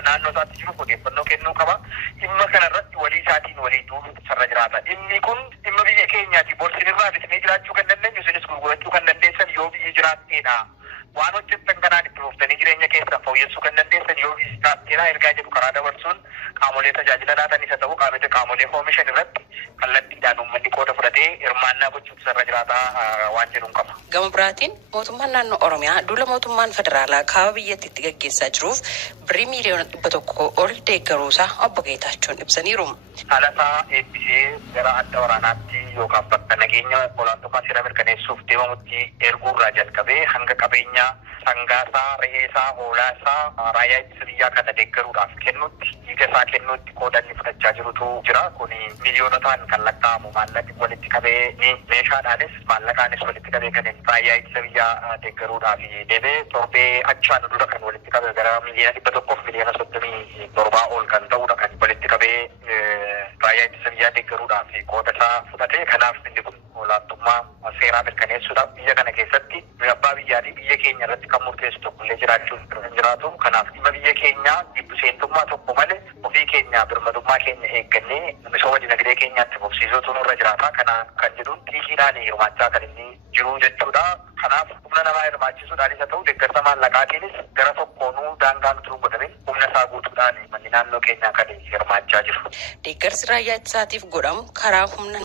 naannoo isaatti jiru odeeffannoo kennuu qaba. Dhimma kanarratti walii isaatiin walii duuba sarara jiraata. Inni kun dhimma biyya keenyaati. Borsinirraa bitanii jiraachuu kan dandeenyu isinis gurgurachuu kan dandeessan yoo biyyi jiraatteedha. Waan hojjettan kanaan itti fuftanii jireenya keessan fooyyessuu kan dandeessan yoo biyyi jiraatteedha. Ergaa jedhu karaa dabarsuun qaamolee tajaajila laatanis haa ta'u qaamolee oomishan irratti kallattiidhaan uummanni qooda fudhatee hirmaannaa gochuuf sarara jiraataa waan jedhuun qaba. Gama biraatiin mootummaan naannoo Oromiyaa duula mootummaan federaalaa kaaba biyyatti itti gaggeessaa jiruuf birrii miliyoona 100 ol deeggaruusaa obbo Geetaachoon ibsaniiru. Alasaa eebbisee gara adda waraanaatti yookaan bakka nageenya olaantummaa seera mirkaneessuuf deemamutti erguurraa jalqabee hanga qabeenya sangaasaa, re'eesaa, hoolaasaa raayyaa ittisa biyyaa kana deeggaruudhaaf kennutti dhiiga isaa kennuutti qooda inni fudhachaa jirutu jira. Kuni miliyoonotaan kan lakkaa'amu maallaqi walitti qabee meeshaadhaanis maallaqaanis walitti qabee kan raayyaa ittisa biyyaa deeggaruudhaaf deemee torbee achaan dura kan walitti qabe gara miliyoona 100 fi miliyoona 37 ol kan ta'udha kan walitti qabee raayyaa ittisa biyyaa deeggaruudhaaf qooda isaa fudhate. Kanaaf inni kun olaantummaa seeraa mirkaneessuudhaaf biyya kana keessatti abbaa biyyaatii biyya keenya irratti kan murteessu tokkollee jiraachuun hin jiraatu. Kanaaf dhimma biyya keenyaa dhibbu seentummaa tokko malee ofii keenya birmadummaa keenya eeggannee misooma dinagdee keenyaatti fufsiisuutu nurra jiraata. Kana kan jedhuun xiiqiidhaan hirmaachaa kan inni jiru jechuudha. Kanaaf humna namaa hirmaachisuudhaanis haa ta'u deeggarsa maallaqaatiinis gara tokkoonuu daangaan turuu godhame humna isaa guutuudhaan manni naannoo keenyaa kan hirmaachaa jiru. Deeggarsi raayyaa ittisaatiif godhamu karaa humna